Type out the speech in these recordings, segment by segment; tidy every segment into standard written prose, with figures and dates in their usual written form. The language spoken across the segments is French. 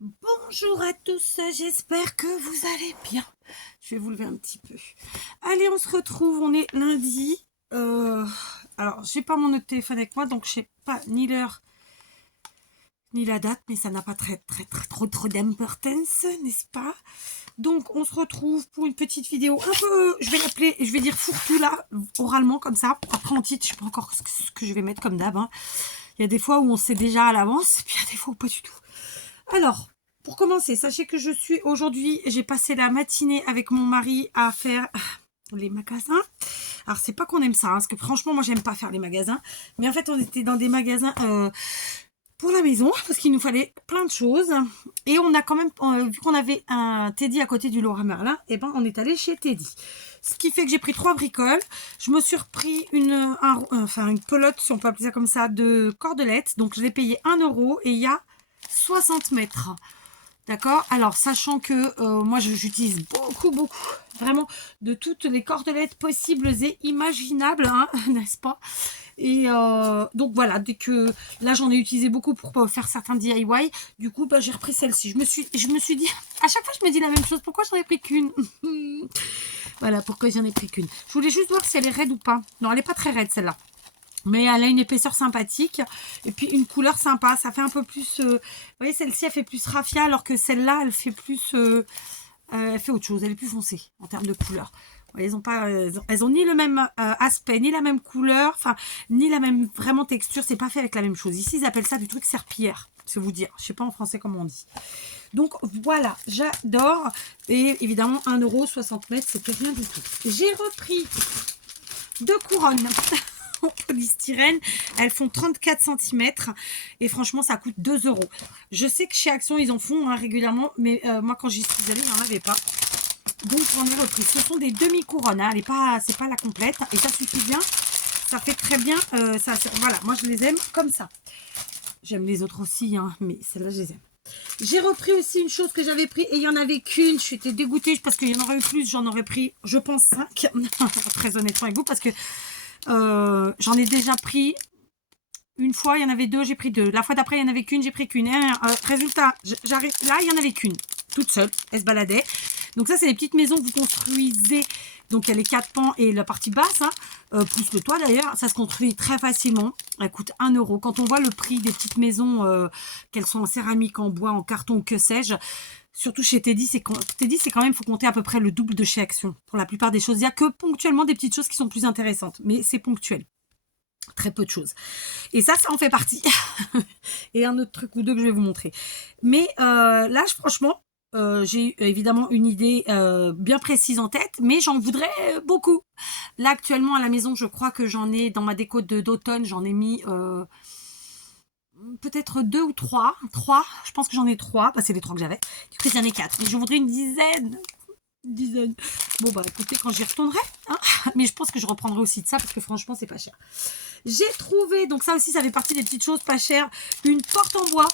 Bonjour à tous, j'espère que vous allez bien. Je vais vous lever un petit peu. Allez, on se retrouve, on est lundi. Alors, j'ai pas mon autre téléphone avec moi, donc je sais pas ni l'heure ni la date, mais ça n'a pas trop d'importance, n'est-ce pas? Donc, on se retrouve pour une petite vidéo un peu, je vais l'appeler, je vais dire fourre-tout là, oralement comme ça. Après, en titre, je sais pas encore ce que je vais mettre comme d'hab. Hein. Il y a des fois où on sait déjà à l'avance, et puis il y a des fois où pas du tout. Alors, pour commencer, sachez que je suis aujourd'hui, j'ai passé la matinée avec mon mari à faire les magasins. Alors, c'est pas qu'on aime ça, hein, parce que franchement, moi, j'aime pas faire les magasins. Mais en fait, on était dans des magasins pour la maison, parce qu'il nous fallait plein de choses. Et on a quand même, vu qu'on avait un Teddy à côté du Leroy Merlin, et ben, on est allé chez Teddy. Ce qui fait que j'ai pris 3 bricoles. Je me suis repris une pelote, si on peut appeler ça comme ça, de cordelettes. Donc, je l'ai payé 1 € et il y a 60 mètres. D'accord. Alors, sachant que moi, j'utilise beaucoup, vraiment, de toutes les cordelettes possibles et imaginables, hein, n'est-ce pas? Et donc, voilà, dès que... Là, j'en ai utilisé beaucoup pour faire certains DIY. Du coup, bah, j'ai repris celle-ci. Je me suis dit... À chaque fois, je me dis la même chose. Pourquoi j'en ai pris qu'une? Voilà, pourquoi j'en ai pris qu'une. Je voulais juste voir si elle est raide ou pas. Non, elle n'est pas très raide, celle-là. Mais elle a une épaisseur sympathique et puis une couleur sympa. Ça fait un peu plus... vous voyez, celle-ci, elle fait plus raffia alors que celle-là, elle fait plus... elle fait autre chose. Elle est plus foncée en termes de couleur. Voyez, elles ont ni le même aspect, ni la même couleur, enfin, ni la même vraiment texture. C'est pas fait avec la même chose. Ici, ils appellent ça du truc serpillière. C'est vous dire. Je sais pas en français comment on dit. Donc voilà, j'adore. Et évidemment, 1 € 60 mètres, c'était rien du tout. J'ai repris 2 couronnes en polystyrène. Elles font 34 cm et franchement, ça coûte 2 €. Je sais que chez Action, ils en font hein, régulièrement, mais moi, quand j'y suis allée, il n'y en avait pas. Donc, j'en ai repris. Ce sont des demi-couronnes. Hein. C'est pas la complète. Et ça suffit bien. Ça fait très bien. Voilà, moi, je les aime comme ça. J'aime les autres aussi, hein, mais celles-là, je les aime. J'ai repris aussi une chose que j'avais pris et il n'y en avait qu'une. J'étais dégoûtée parce qu'il y en aurait eu plus. J'en aurais pris, je pense, 5. Très honnêtement avec vous parce que j'en ai déjà pris une fois. Il y en avait 2, j'ai pris 2. La fois d'après, il n'y en avait qu'une, j'ai pris qu'une. Résultat, j'arrive là, il n'y en avait qu'une. Toute seule, elle se baladait. Donc ça, c'est les petites maisons que vous construisez. Donc il y a les 4 pans et la partie basse, hein, plus le toit d'ailleurs. Ça se construit très facilement. Elle coûte 1 €. Quand on voit le prix des petites maisons, qu'elles sont en céramique, en bois, en carton, que sais-je, surtout chez Teddy, c'est quand même, il faut compter à peu près le double de chez Action. Pour la plupart des choses, il n'y a que ponctuellement des petites choses qui sont plus intéressantes. Mais c'est ponctuel. Très peu de choses. Et ça en fait partie. Et un autre truc ou deux que je vais vous montrer. Mais là, franchement, j'ai évidemment une idée bien précise en tête, mais j'en voudrais beaucoup. Là, actuellement, à la maison, je crois que j'en ai, dans ma déco d'automne, j'en ai mis peut-être 2 ou 3. 3, je pense que j'en ai 3. Bah, c'est les 3 que j'avais. Du coup, j'en ai 4. Mais je voudrais une dizaine. Bon, bah écoutez, quand j'y retournerai. Hein, mais je pense que je reprendrai aussi de ça parce que franchement, c'est pas cher. J'ai trouvé, donc ça aussi, ça fait partie des petites choses pas chères, une porte en bois.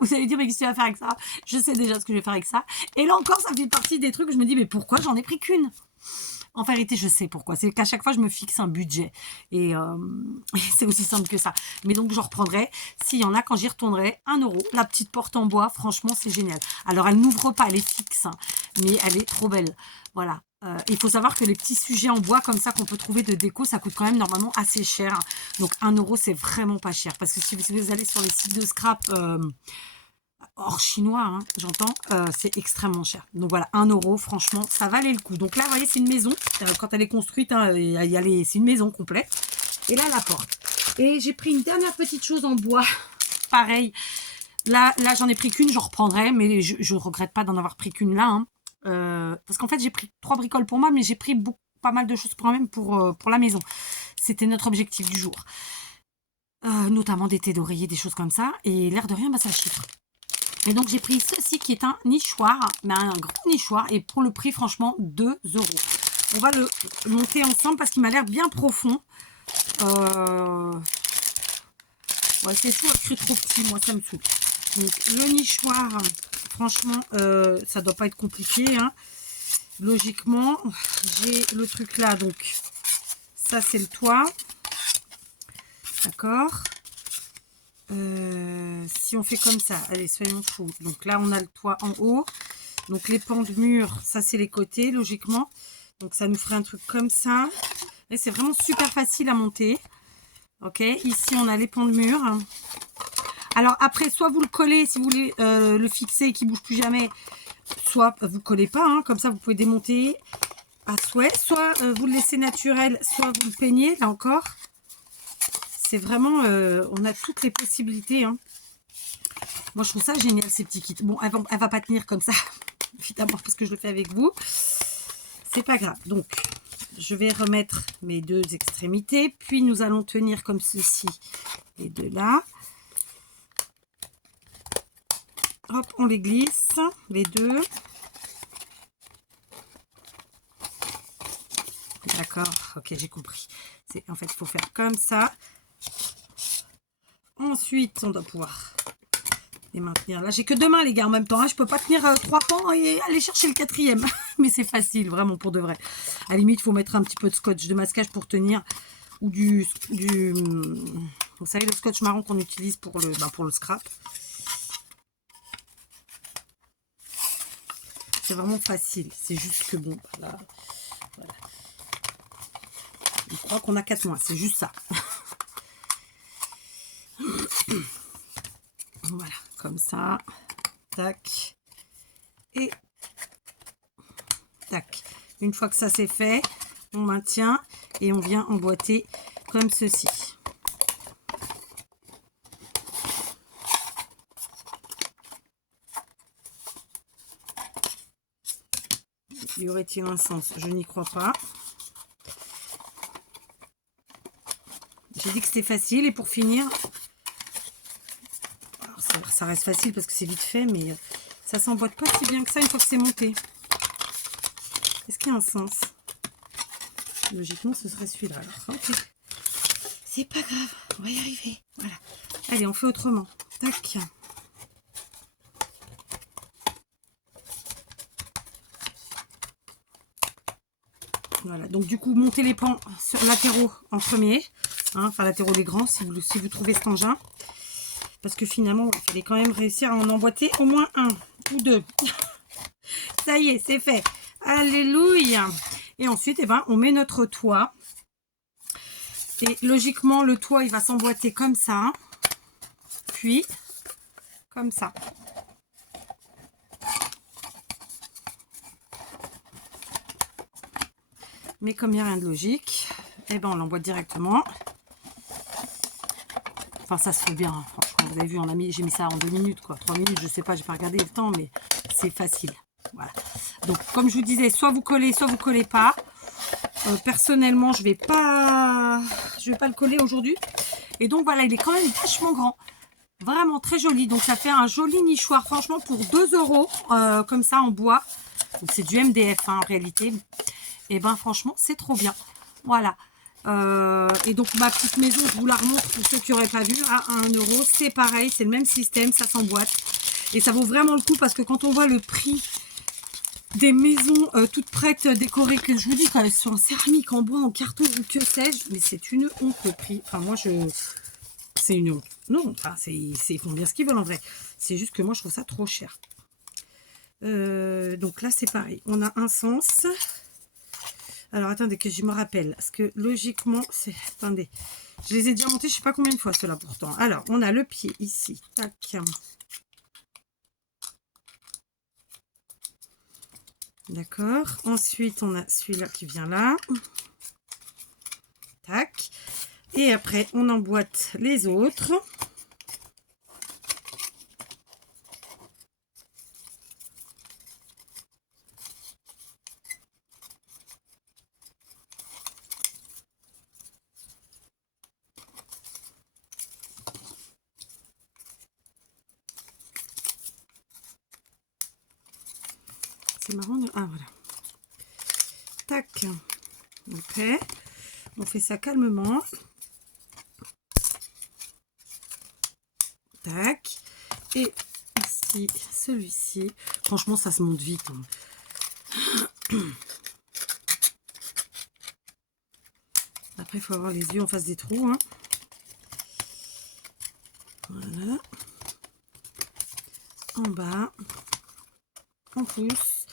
Vous allez dire, mais qu'est-ce que tu vas faire avec ça? Je sais déjà ce que je vais faire avec ça. Et là encore, ça fait partie des trucs où je me dis, mais pourquoi j'en ai pris qu'une? En vérité, je sais pourquoi. C'est qu'à chaque fois, je me fixe un budget. Et c'est aussi simple que ça. Mais donc, j'en reprendrai. S'il y en a, quand j'y retournerai, 1 €. La petite porte en bois, franchement, c'est génial. Alors, elle n'ouvre pas, elle est fixe. Hein, mais elle est trop belle. Voilà. Il faut savoir que les petits sujets en bois comme ça qu'on peut trouver de déco, ça coûte quand même normalement assez cher. Donc, 1 €, c'est vraiment pas cher. Parce que si vous allez sur les sites de scrap... hors chinois, hein, j'entends, c'est extrêmement cher. Donc voilà, 1 €, franchement, ça valait le coup. Donc là, vous voyez, c'est une maison. Quand elle est construite, hein, c'est une maison complète. Et là, la porte. Et j'ai pris une dernière petite chose en bois. Pareil. Là j'en ai pris qu'une, j'en reprendrai, mais je ne regrette pas d'en avoir pris qu'une là. Hein. Parce qu'en fait, j'ai pris 3 bricoles pour moi, mais j'ai pris pas mal de choses pour moi-même pour la maison. C'était notre objectif du jour. Notamment des thés d'oreiller, des choses comme ça. Et l'air de rien, bah, ça chiffre. Et donc, j'ai pris ceci qui est un nichoir, mais un grand nichoir. Et pour le prix, franchement, 2 €. On va le monter ensemble parce qu'il m'a l'air bien profond. Ouais, c'est toujours écrit trop petit, moi, ça me saoule. Donc, le nichoir, franchement, ça doit pas être compliqué. Hein. Logiquement, j'ai le truc là. Donc, ça, c'est le toit. D'accord. Si on fait comme ça, allez, soyons fous. Donc là, on a le toit en haut. Donc les pans de mur, ça c'est les côtés, logiquement. Donc ça nous ferait un truc comme ça. Et c'est vraiment super facile à monter. Ok, ici on a les pans de mur. Alors après, soit vous le collez si vous voulez le fixer et qu'il ne bouge plus jamais. Soit vous ne collez pas, hein, comme ça vous pouvez démonter à souhait. Soit vous le laissez naturel, soit vous le peignez, là encore. C'est vraiment, on a toutes les possibilités. Hein. Moi, je trouve ça génial, ces petits kits. Bon, elle va pas tenir comme ça, évidemment, parce que je le fais avec vous. C'est pas grave. Donc, je vais remettre mes deux extrémités. Puis, nous allons tenir comme ceci les deux là. Hop, on les glisse, les deux. D'accord, ok, j'ai compris. En fait, il faut faire comme ça. Ensuite, on doit pouvoir les maintenir. Là, j'ai que deux mains, les gars, en même temps. Hein. Je peux pas tenir 3 pans et aller chercher le 4e. Mais c'est facile, vraiment, pour de vrai. À la limite, il faut mettre un petit peu de scotch de masquage pour tenir. Ou du vous savez, le scotch marron qu'on utilise pour le scrap. C'est vraiment facile. C'est juste que bon, là, voilà. Je crois qu'on a 4 mois. C'est juste ça. Voilà, comme ça. Tac. Et tac. Une fois que ça c'est fait, on maintient et on vient emboîter comme ceci. Y aurait-il un sens? Je n'y crois pas. J'ai dit que c'était facile et pour finir, alors ça reste facile parce que c'est vite fait, mais ça s'emboîte pas si bien que ça une fois que c'est monté. Est-ce qu'il y a un sens? Logiquement, ce serait celui-là. Alors, ok. C'est pas grave, on va y arriver. Voilà. Allez, on fait autrement. Tac. Voilà, donc du coup, montez les pans sur latéraux en premier. Hein, enfin, latéraux les grands, si vous trouvez cet engin. Parce que finalement, il fallait quand même réussir à en emboîter au moins un ou deux. Ça y est, c'est fait. Alléluia. Et ensuite, eh ben, on met notre toit. Et logiquement, le toit, il va s'emboîter comme ça. Puis, comme ça. Mais comme il n'y a rien de logique, eh ben, on l'emboîte directement. Enfin, ça se fait bien. Hein. Franchement, vous avez vu, j'ai mis ça en 2 minutes, quoi. 3 minutes, je sais pas, j'ai pas regardé le temps, mais c'est facile. Voilà. Donc, comme je vous disais, soit vous collez pas. Personnellement, je vais pas le coller aujourd'hui. Et donc, voilà, il est quand même vachement grand. Vraiment très joli. Donc, ça fait un joli nichoir, franchement, pour 2 €, comme ça, en bois. Donc, c'est du MDF, hein, en réalité. Et ben, franchement, c'est trop bien. Voilà. Et donc ma petite maison, je vous la remontre pour ceux qui n'auraient pas vu, à 1 €. C'est pareil, c'est le même système, ça s'emboîte. Et ça vaut vraiment le coup parce que quand on voit le prix des maisons toutes prêtes, décorées, que je vous dis qu'elles sont en céramique, en bois, en carton ou que sais-je, mais c'est une honte le prix. Enfin moi c'est une honte. Non, enfin ils font bien ce qu'ils veulent en vrai. C'est juste que moi je trouve ça trop cher. Donc là c'est pareil, on a un sens. Alors, attendez, que je me rappelle. Parce que logiquement, c'est... Attendez. Je les ai déjà montés, je ne sais pas combien de fois, ceux-là, pourtant. Alors, on a le pied ici. Tac. D'accord. Ensuite, on a celui-là qui vient là. Tac. Et après, on emboîte les autres. C'est marrant. Ah, voilà. Tac. Ok. On fait ça calmement. Tac. Et ici, celui-ci. Franchement, ça se monte vite. Hein. Après, il faut avoir les yeux en face des trous. Hein. Voilà. En bas. En plus.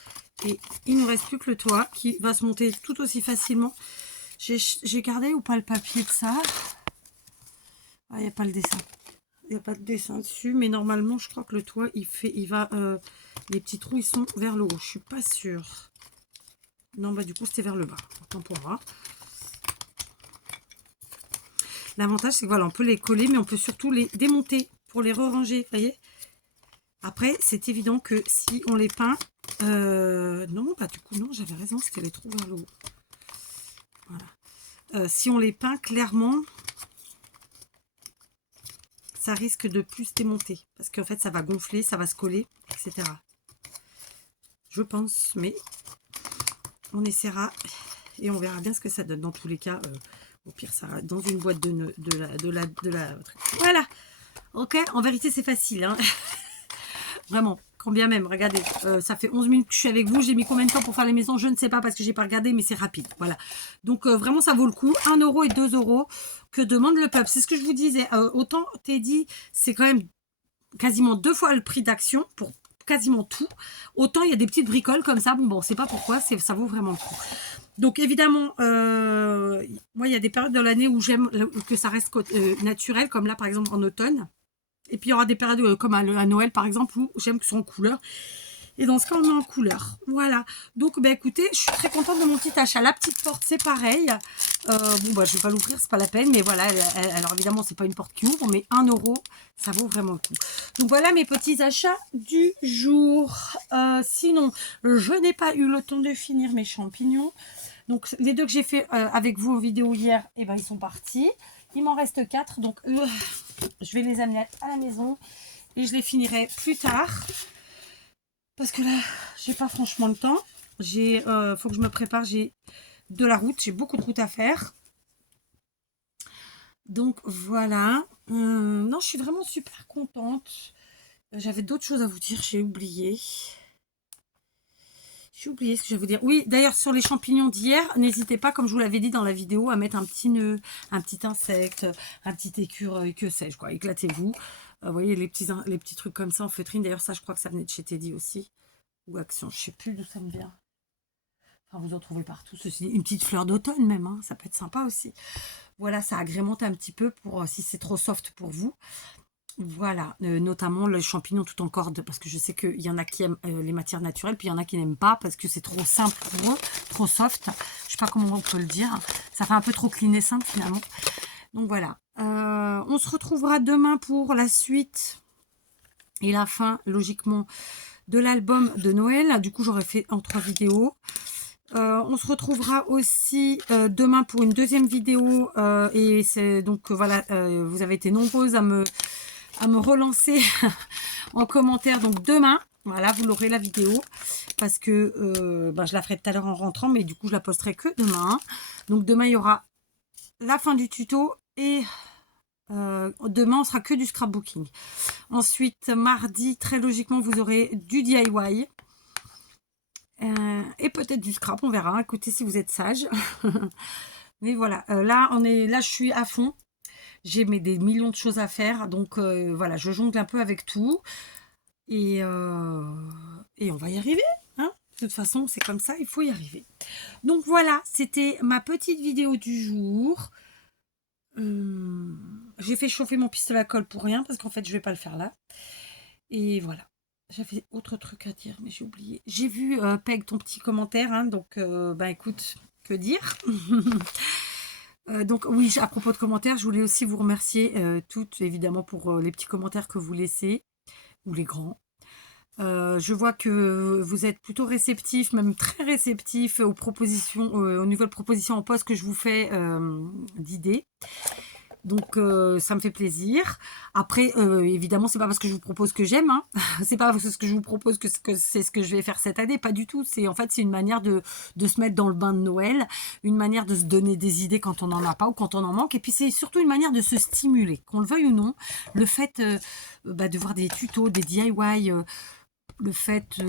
Et il ne nous reste plus que le toit qui va se monter tout aussi facilement. J'ai gardé ou pas le papier de ça? Ah, il n'y a pas le dessin. Il n'y a pas de dessin dessus, mais normalement, je crois que le toit, les petits trous, ils sont vers le haut. Je suis pas sûre. Non, bah du coup, c'était vers le bas. Autant pour moi. L'avantage, c'est que voilà, on peut les coller, mais on peut surtout les démonter pour les re-ranger. Vous voyez? Après, c'est évident que si on les peint, non, bah du coup, non, j'avais raison, c'était les trous vers le haut. Voilà. Si on les peint clairement, ça risque de plus démonter. Parce qu'en fait, ça va gonfler, ça va se coller, etc. Je pense, mais on essaiera et on verra bien ce que ça donne. Dans tous les cas, au pire, ça va dans une boîte de la truc. Voilà. Ok, en vérité, c'est facile. Hein. Vraiment, quand bien même, regardez, ça fait 11 minutes que je suis avec vous. J'ai mis combien de temps pour faire les maisons? Je ne sais pas parce que j'ai pas regardé, mais c'est rapide. Voilà. Donc, vraiment, ça vaut le coup. 1 € et 2 € que demande le peuple. C'est ce que je vous disais. Autant Teddy, c'est quand même quasiment 2 fois le prix d'Action pour quasiment tout. Autant il y a des petites bricoles comme ça. Bon, on sait pas pourquoi. Ça vaut vraiment le coup. Donc, évidemment, moi, il y a des périodes de l'année où j'aime que ça reste naturel, comme là, par exemple, en automne. Et puis, il y aura des périodes comme à Noël, par exemple, où j'aime que ce soit en couleur. Et dans ce cas, on met en couleur. Voilà. Donc, bah, écoutez, je suis très contente de mon petit achat. La petite porte, c'est pareil. Bon, bah, je vais pas l'ouvrir, c'est pas la peine. Mais voilà, alors évidemment, c'est pas une porte qui ouvre, mais 1 €, ça vaut vraiment le coup. Donc, voilà mes petits achats du jour. Sinon, je n'ai pas eu le temps de finir mes champignons. Donc, les 2 que j'ai fait avec vous en vidéo hier, eh ben, ils sont partis. Il m'en reste 4. Donc, je vais les amener à la maison. Et je les finirai plus tard. Parce que là, j'ai pas franchement le temps. Faut que je me prépare. J'ai de la route. J'ai beaucoup de route à faire. Donc, voilà. Non, je suis vraiment super contente. J'avais d'autres choses à vous dire. J'ai oublié. J'ai oublié ce que je vais vous dire. Oui, d'ailleurs, sur les champignons d'hier, n'hésitez pas, comme je vous l'avais dit dans la vidéo, à mettre un petit nœud, un petit insecte, un petit écureuil, que sais-je, quoi. Éclatez-vous. Vous voyez, les petits trucs comme ça en feutrine. D'ailleurs, ça, je crois que ça venait de chez Teddy aussi. Ou Action, je sais plus d'où ça me vient. Enfin, vous en trouvez partout. Ceci, une petite fleur d'automne même, hein. Ça peut être sympa aussi. Voilà, ça agrémente un petit peu pour si c'est trop soft pour vous. Voilà, notamment les champignons tout en corde, parce que je sais qu'il y en a qui aiment les matières naturelles, puis il y en a qui n'aiment pas, parce que c'est trop simple pour eux, trop soft. Je sais pas comment on peut le dire. Ça fait un peu trop clean et simple finalement. Donc voilà, on se retrouvera demain pour la suite et la fin, logiquement, de l'album de Noël. Du coup, j'aurais fait en 3 vidéos. On se retrouvera aussi demain pour une deuxième vidéo. Et c'est donc, voilà, vous avez été nombreuses à me relancer en commentaire. Donc demain, voilà, vous l'aurez la vidéo. Parce que je la ferai tout à l'heure en rentrant. Mais du coup, je la posterai que demain. Donc demain, il y aura la fin du tuto. Et demain, on sera que du scrapbooking. Ensuite, mardi, très logiquement, vous aurez du DIY. Et peut-être du scrap, on verra. Écoutez, si vous êtes sage. Mais voilà, là, je suis à fond. J'ai des millions de choses à faire. Donc, voilà, je jongle un peu avec tout. Et on va y arriver. Hein, de toute façon, c'est comme ça, il faut y arriver. Donc, voilà, c'était ma petite vidéo du jour. J'ai fait chauffer mon pistolet à colle pour rien. Parce qu'en fait, je ne vais pas le faire là. Et voilà. J'avais autre truc à dire, mais j'ai oublié. J'ai vu, Peg, ton petit commentaire. Hein, donc, écoute, que dire. Donc, oui, à propos de commentaires, je voulais aussi vous remercier toutes, évidemment, pour les petits commentaires que vous laissez, ou les grands. Je vois que vous êtes plutôt réceptifs, même très réceptifs aux propositions, aux nouvelles propositions en poste que je vous fais d'idées. Donc, ça me fait plaisir. Après, évidemment, c'est pas parce que je vous propose que j'aime. Hein. C'est pas parce que je vous propose que c'est ce que je vais faire cette année. Pas du tout. En fait, c'est une manière de se mettre dans le bain de Noël. Une manière de se donner des idées quand on n'en a pas ou quand on en manque. Et puis, c'est surtout une manière de se stimuler. Qu'on le veuille ou non. Le fait de voir des tutos, des DIY... le fait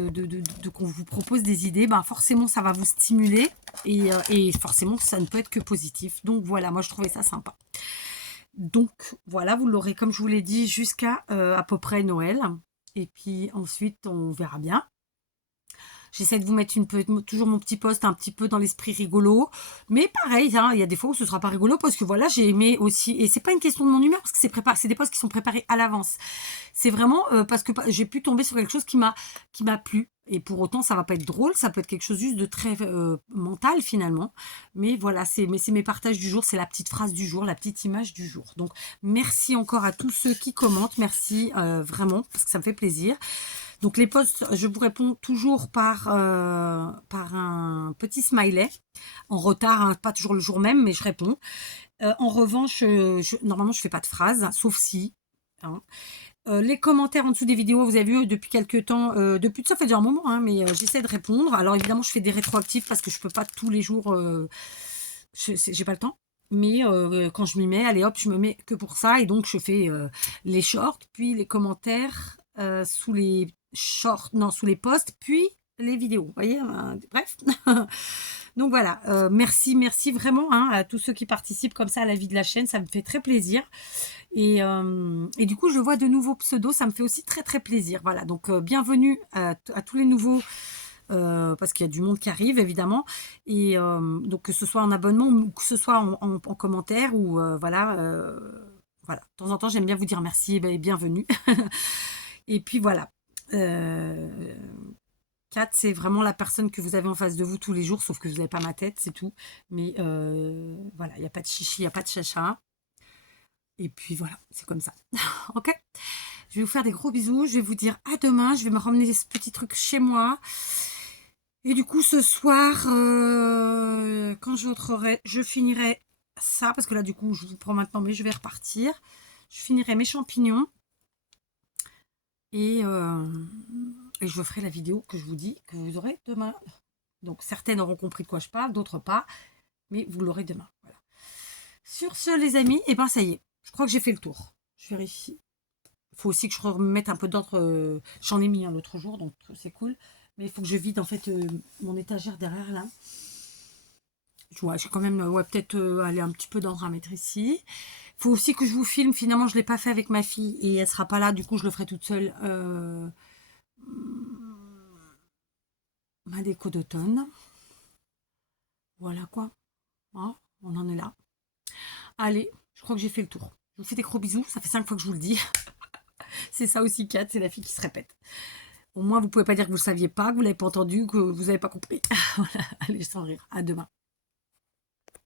qu'on vous propose des idées, forcément, ça va vous stimuler. Et forcément, ça ne peut être que positif. Donc, voilà, moi, je trouvais ça sympa. Donc voilà, vous l'aurez comme je vous l'ai dit jusqu'à à peu près Noël. Et puis ensuite, on verra bien. J'essaie de vous mettre toujours mon petit post un petit peu dans l'esprit rigolo. Mais pareil, hein, il y a des fois où ce sera pas rigolo parce que voilà, j'ai aimé aussi. Et c'est pas une question de mon humeur parce que c'est des posts qui sont préparés à l'avance. C'est vraiment parce que j'ai pu tomber sur quelque chose qui m'a plu. Et pour autant, ça va pas être drôle, ça peut être quelque chose juste de très mental finalement. Mais voilà, c'est mes partages du jour, c'est la petite phrase du jour, la petite image du jour. Donc merci encore à tous ceux qui commentent, merci vraiment parce que ça me fait plaisir. Donc les posts, je vous réponds toujours par un petit smiley, en retard, hein, pas toujours le jour même, mais je réponds. En revanche, normalement je fais pas de phrases, sauf si. Hein. Les commentaires en dessous des vidéos, vous avez vu depuis quelques temps, depuis ça fait déjà un moment, hein, mais j'essaie de répondre. Alors évidemment, je fais des rétroactifs parce que je peux pas tous les jours, j'ai pas le temps. Mais quand je m'y mets, allez hop, je me mets que pour ça. Et donc, je fais les shorts, puis les commentaires sous les shorts, non, sous les posts, puis les vidéos. Vous voyez, bref. Donc voilà, merci vraiment hein, à tous ceux qui participent comme ça à la vie de la chaîne. Ça me fait très plaisir. Et du coup, je vois de nouveaux pseudos. Ça me fait aussi très plaisir. Voilà, donc bienvenue à tous les nouveaux. Parce qu'il y a du monde qui arrive évidemment et donc que ce soit en abonnement ou que ce soit en commentaire ou voilà voilà, de temps en temps j'aime bien vous dire merci et bienvenue. Et puis voilà, Kat, c'est vraiment la personne que vous avez en face de vous tous les jours, sauf que vous n'avez pas ma tête, c'est tout. Mais voilà, il n'y a pas de chichi, il n'y a pas de chacha. Et puis voilà, c'est comme ça. Ok, je vais vous faire des gros bisous, je vais vous dire à demain, je vais me ramener ce petit truc chez moi. Et du coup, ce soir, quand je rentrerai, je finirai ça, parce que là, du coup, je vous prends maintenant, mais je vais repartir. Je finirai mes champignons. Et je ferai la vidéo que je vous dis que vous aurez demain. Donc, certaines auront compris de quoi je parle, d'autres pas. Mais vous l'aurez demain. Voilà. Sur ce, les amis, et ben ça y est. Je crois que j'ai fait le tour. Je vérifie. Il faut aussi que je remette un peu d'ordre. J'en ai mis un l'autre jour, donc c'est cool. Mais il faut que je vide en fait mon étagère derrière là. J'ai quand même peut-être aller un petit peu d'ordre à mettre ici. Il faut aussi que je vous filme. Finalement, je ne l'ai pas fait avec ma fille et elle sera pas là. Du coup, je le ferai toute seule. Ma déco d'automne. Voilà quoi. Hein, on en est là. Allez, je crois que j'ai fait le tour. Je vous fais des gros bisous. Ça fait 5 fois que je vous le dis. C'est ça aussi, Kat. C'est la fille qui se répète. Au moins, vous pouvez pas dire que vous ne saviez pas, que vous l'avez pas entendu, que vous n'avez pas compris. Voilà. Allez, sans rire. À demain.